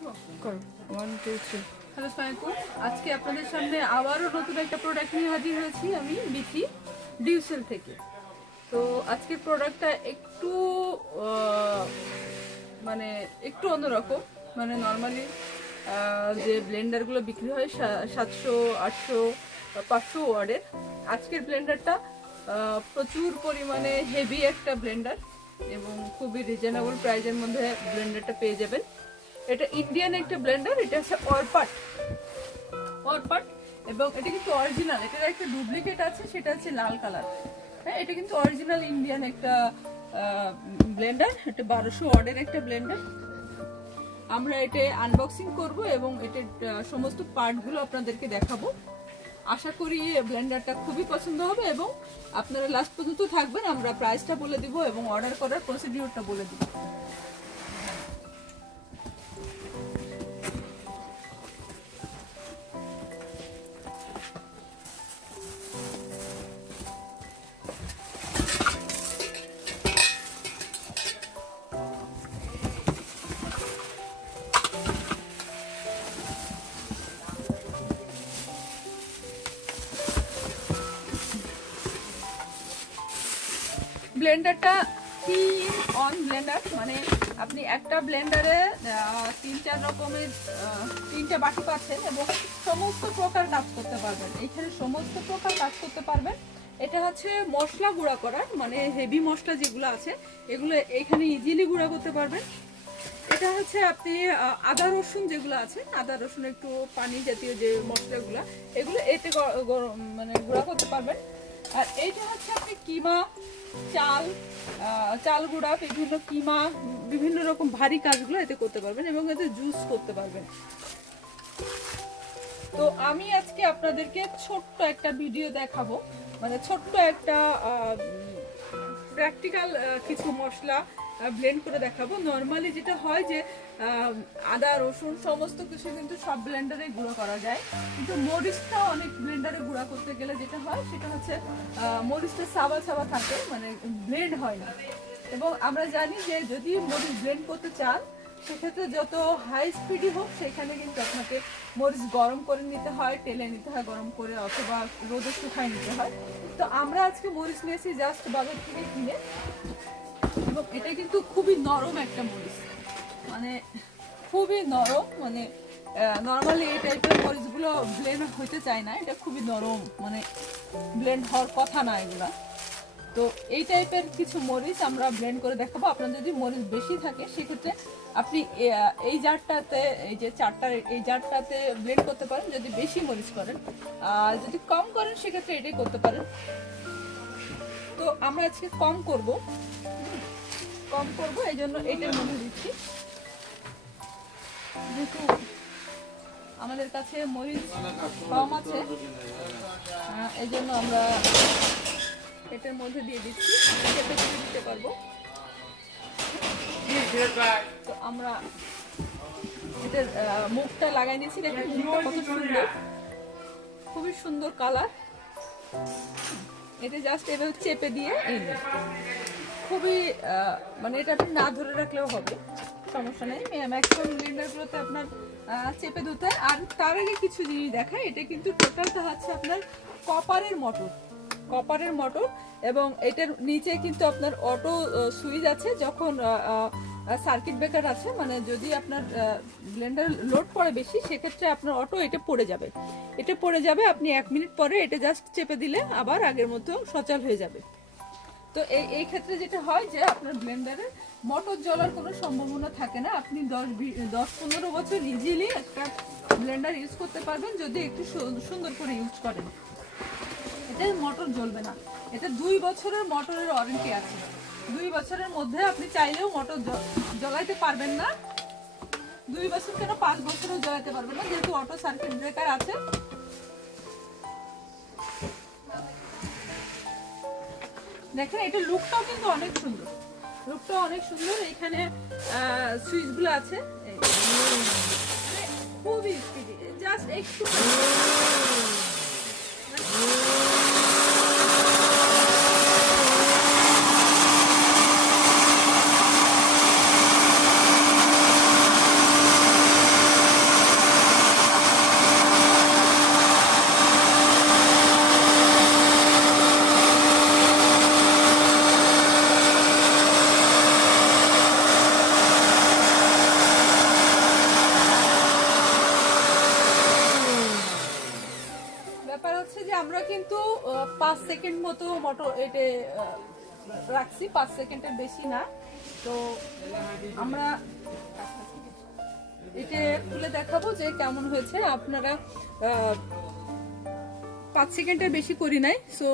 1 2 3 hello আসসালামু আজকে আপনাদের সামনে আবারও নতুন একটা প্রোডাক্ট নিয়ে হাজির হয়েছি আমি বিথি ডিউসেল থেকে। তো আজকের প্রোডাক্টটা একটু মানে একটু অন্যরকম, মানে নর্মালি যে ব্লেন্ডারগুলো বিক্রি হয় 700 800 500 ওয়ার্ডের, আজকের ব্লেন্ডারটা প্রচুর পরিমাণে হেভি একটা ব্লেন্ডার এবং খুবই রিজনেবল প্রাইসের মধ্যে ব্লেন্ডারটা পেয়ে যাবেন। এটা ইন্ডিয়ান একটা ব্লেন্ডার, এটা হচ্ছে অরপাট এবং এটা কিন্তু অরিজিনাল, এটার একটা ডুপ্লিকেট আছে সেটা হচ্ছে লাল কালার। হ্যাঁ, এটা কিন্তু অরিজিনাল ইন্ডিয়ান একটা ব্লেন্ডার, এটা 1200 ওয়াটের একটা ব্লেন্ডার। আমরা এটা আনবক্সিং করব এবং এটার সমস্ত পার্টগুলো আপনাদেরকে দেখাবো। আশা করি ব্লেন্ডারটা খুবই পছন্দ হবে এবং আপনারা লাস্ট পর্যন্ত থাকবেন। আমরা প্রাইসটা বলে দিব এবং অর্ডার করার প্রসিডিউরটা বলে দিব। ব্লেন্ডারটা 3-in-1 ব্লেন্ডার, মানে আপনি একটা ব্লেন্ডারে 3-4 রকমের 3টে বাটি পাচ্ছেন এবং সমস্ত প্রকার কাজ করতে পারবেন। এইখানে সমস্ত প্রকার কাজ করতে পারবেন। এটা হচ্ছে মশলা গুঁড়া করার, মানে হেভি মশলা যেগুলো আছে এগুলো এইখানে ইজিলি গুঁড়া করতে পারবেন। এটা হচ্ছে আপনি আদা রসুন যেগুলো আছে, আদা রসুন একটু পানি জাতীয় যে মশলাগুলো, এগুলো এতে মানে গুঁড়া করতে পারবেন। আর এইটা হচ্ছে আপনি কিমা চাল গুঁড়া, বিভিন্ন কিমা, বিভিন্ন রকম ভারী কাজগুলো এতে করতে পারবেন এবং এতে জুস করতে পারবেন। তো আমি আজকে আপনাদেরকে ছোট্ট একটা ভিডিও দেখাবো, মানে ছোট্ট একটা প্র্যাকটিক্যাল কিছু মশলা ব্লেন্ড করে দেখাবো। নর্মালি যেটা হয় যে আদা রসুন সমস্ত কিছু কিন্তু সব ব্লেন্ডারে গুঁড়ো করা যায়, কিন্তু মরিচটা অনেক ব্লেন্ডারে গুঁড়া করতে গেলে যেটা হয় সেটা হচ্ছে মরিচটা সাবা সাবা থাকে, মানে ব্লেন্ড হয় না। এবং আমরা জানি যে যদি মরিচ ব্লেন্ড করতে চান সেক্ষেত্রে যত হাই স্পিডই হোক সেখানে কিন্তু আপনাকে মরিচ গরম করে নিতে হয়, টেলে নিতে হয় গরম করে, অথবা রোদে শুকায় নিতে হয়। তো আমরা আজকে মরিচ নিয়েছি জাস্ট বাজার থেকে কিনে, এবং এটা কিন্তু খুবই নরম একটা মরিচ, মানে খুবই নরম, মানে নর্মালি এই টাইপের মরিচগুলো ব্লেন্ড হইতে চায় না, এটা খুবই নরম, মানে ব্লেন্ড হওয়ার কথা না এগুলা। তো এই টাইপের কিছু মরিচ আমরা ব্লেন্ড করে দেখাবো। আপনার যদি মরিচ বেশি থাকে সেক্ষেত্রে আপনি এই জারটাতে, এই যে চারটার এই জারটাতে ব্লেন্ড করতে পারেন যদি বেশি মরিচ করেন, আর যদি কম করেন সেক্ষেত্রে এটাই করতে পারেন। তো আমরা আজকে কম করব এই জন্য এটার মধ্যে দিচ্ছি, যেহেতু আমাদের কাছে মরিচ কম আছে এই জন্য আমরা এটার মধ্যে দিয়ে দিচ্ছি, চেপে চেপে দিতে পারবো। তো আমরা এটার মুখটা লাগাই নিয়েছি, দেখুন মুখটা কত সুন্দর, খুবই সুন্দর কালার। এটা জাস্ট এভাবে চেপে দিয়ে খুবই মানে এটা আপনি না ধরে রাখলেও হবে, সমস্যা নেই। ম্যাক্সিমাম ব্লেন্ডারগুলোতে আপনার চেপে ধরতে হয়। আর তার আগে কিছু জিনিস দেখায়, এটা কিন্তু টোটালটা হচ্ছে আপনার কপারের মোটর এবং এটার নিচে কিন্তু আপনার অটো সুইচ আছে। যখন সার্কিট ব্রেকার আছে, মানে যদি আপনার ব্লেন্ডার লোড পড়ে বেশি সেক্ষেত্রে আপনার অটো এটা পড়ে যাবে, আপনি 1 মিনিট পরে এটা জাস্ট চেপে দিলে আবার আগের মতো সচল হয়ে যাবে। তো এই ক্ষেত্রে যেটা হয় যে আপনার ব্লেন্ডারে মোটর জ্বলার কোনো সম্ভাবনা থাকে না। আপনি 10-15 বছর ইজিলি একটা ব্লেন্ডার ইউজ করতে পারবেন যদি একটু সুন্দর করে ইউজ করেন। এটা মোটর জ্বলবে না। এটা 2 বছরের মোটরের ওয়ারেন্টি আছে। 2 বছরের মধ্যে আপনি চাইলেও মোটর জ্বলাইতে পারবেন না। 2 বছর কেন 5 বছরও জ্বলাইতে পারবেন না, যেহেতু অটো সার্কিট ব্রেকার আছে। দেখেন এটা লুকটাও কিন্তু অনেক সুন্দর, এখানে সুইচগুলো আছে, খুবই স্পিডি, জাস্ট একটু আমরা কিন্তু 5 সেকেন্ড মতো মোটর এটা রাখছি, 5 সেকেন্ডের বেশি না। তো আমরা এটা খুলে দেখাবো যে কেমন হয়েছে। আপনারা 5 সেকেন্ডের বেশি করি নাই, সো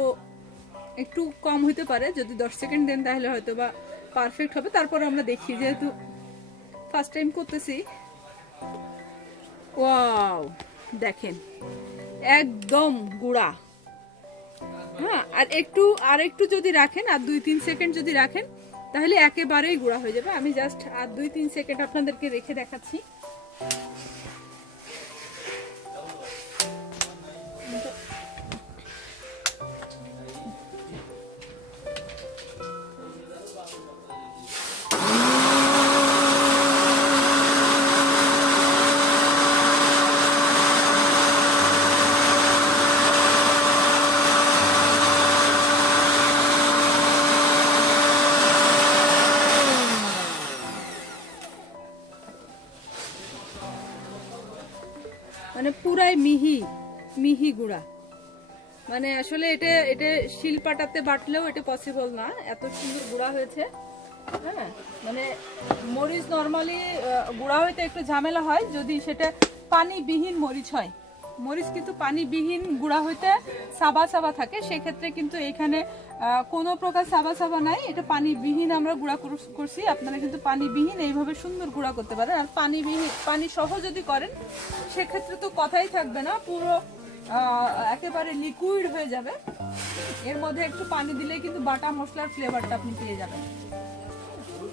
একটু কম হতে পারে। যদি 10 সেকেন্ড দেন তাহলে হয়তো বা পারফেক্ট হবে। তারপর আমরা দেখি, যেহেতু ফার্স্ট টাইম করতেছি। ওয়াও, দেখেন একদম গুঁড়া। হ্যাঁ, আর একটু যদি রাখেন, আর 2-3 সেকেন্ড যদি রাখেন তাহলে একেবারেই গুঁড়া হয়ে যাবে। আমি জাস্ট আর 2-3 সেকেন্ড আপনাদেরকে রেখে দেখাচ্ছি। মানে পুরাই মিহি মিহি গুঁড়া। মানে আসলে এটা শিলপাটাতে বাটলেও এটা পসিবল না, এত সুন্দর গুঁড়া হয়েছে। হ্যাঁ, মানে মরিচ নর্মালি গুঁড়া হইতে একটু ঝামেলা হয় যদি সেটা পানিবিহীন মরিচ হয়। মরিচ কিন্তু পানিবিহীন গুঁড়া হইতে সাবা সাবা থাকে, সেক্ষেত্রে কিন্তু এখানে কোনো প্রকার সাবা সাবা নাই। এটা পানিবিহীন আমরা গুঁড়া করছি। আপনারা কিন্তু পানিবিহীন এইভাবে সুন্দর গুঁড়া করতে পারেন। আর পানিবিহীন, পানি সহ যদি করেন সেক্ষেত্রে তো কথাই থাকবে না, পুরো একেবারে লিকুইড হয়ে যাবে। এর মধ্যে একটু পানি দিলে কিন্তু বাটা মশলার ফ্লেভারটা আপনি পেয়ে যাবেন।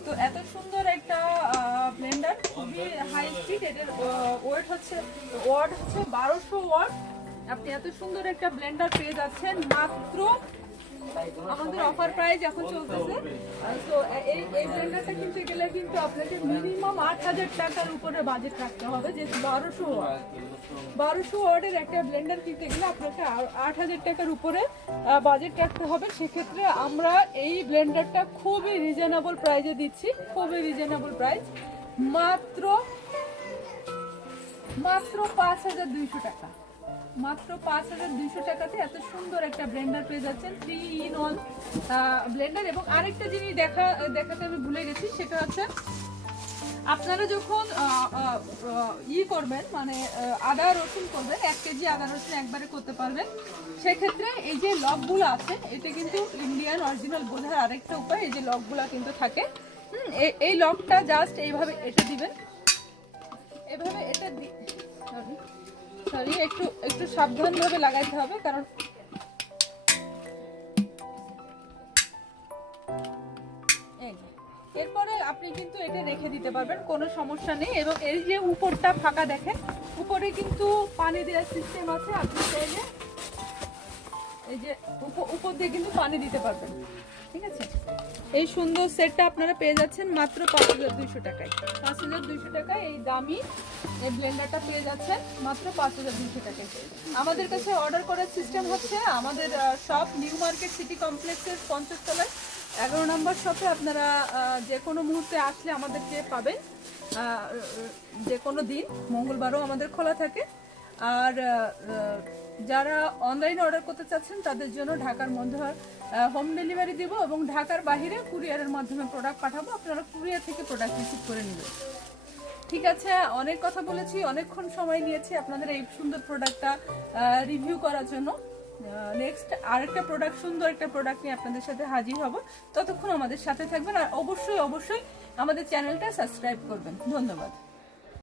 তো এত সুন্দর একটা ব্লেন্ডার, খুবই হাই স্পিড। এটার ওয়াট হচ্ছে 1200 ওয়াট। আপনি এত সুন্দর একটা ব্লেন্ডার পেয়ে যাচ্ছেন মাত্র, আমাদের অফার প্রাইস এখন চলতেছে। তো এই ব্লেন্ডারটা কিনতে গেলে কিন্তু আপনাকে মিনিমাম 8000 টাকার উপরে বাজেট রাখতে হবে। যেহেতু 1200 ওয়াটের একটা ব্লেন্ডার কিনতে গেলে আপনাকে 8000 টাকার উপরে বাজেট রাখতে হবে। সেক্ষেত্রে আমরা এই ব্লেন্ডারটা খুবই রিজনেবল প্রাইসে দিচ্ছি, খুবই রিজনেবল প্রাইস, মাত্র 5200 টাকা। মাত্র 5200 টাকাতে এত সুন্দর একটা ব্লেন্ডার পেয়ে যাচ্ছেন, 3-in-1 ব্লেন্ডার। এবং আরেকটা জিনিস দেখাতে আমি ভুলে গেছি, সেটা হচ্ছে আপনারা যখন করবেন, মানে আদা রসুন করবেন, 1 কেজি আদা রসুন একবারে করতে পারবেন। সেক্ষেত্রে এই যে লকগুলো আছে, এটা কিন্তু ইন্ডিয়ান অরিজিনাল বোঝার আরেকটা উপায়, এই যে লকগুলো কিন্তু থাকে। এই লকটা জাস্ট এইভাবে এটা দিবেন, এভাবে এটা সরি একটু সাবধানভাবে লাগাইতে হবে, কারণ এরপরে আপনি কিন্তু এটা রেখে দিতে পারবেন, কোনো সমস্যা নেই। এবং এই যে উপরটা ফাঁকা দেখেন, উপরে কিন্তু পানি দেওয়ার সিস্টেম আছে। আপনি চাইলে এই যে উপর দিয়ে কিন্তু পানি দিতে পারবেন। ঠিক আছে, এই সুন্দর সেটটা আপনারা পেয়ে যাচ্ছেন মাত্র 5200 টাকায়। 5200 টাকায় এই দামি এই ব্লেন্ডারটা পেয়ে যাচ্ছেন মাত্র 5200 টাকায়। আমাদের কাছে অর্ডার করার সিস্টেম হচ্ছে, আমাদের শপ নিউ মার্কেট সিটি কমপ্লেক্সের 50 তলায় 11 নম্বর শপে। আপনারা যে কোনো মুহূর্তে আসলে আমাদেরকে পাবেন, যে কোনো দিন, মঙ্গলবারও আমাদের খোলা থাকে। আর যারা অনলাইনে অর্ডার করতে চাচ্ছেন তাদের জন্য ঢাকার মধ্যে হোম ডেলিভারি দিব, এবং ঢাকার বাইরে কুরিয়ারের মাধ্যমে প্রোডাক্ট পাঠাবো। আপনারা কুরিয়ার থেকে প্রোডাক্ট রিসিভ করে নেবেন। ঠিক আছে, অনেক কথা বলেছি, অনেকক্ষণ সময় নিয়েছি আপনাদের এই সুন্দর প্রোডাক্টটা রিভিউ করার জন্য। নেক্সট আরেকটা প্রোডাক্ট, সুন্দর একটা প্রোডাক্ট নিয়ে আপনাদের সাথে হাজির হব। ততক্ষণ আমাদের সাথে থাকবেন, আর অবশ্যই আমাদের চ্যানেলটা সাবস্ক্রাইব করবেন। ধন্যবাদ।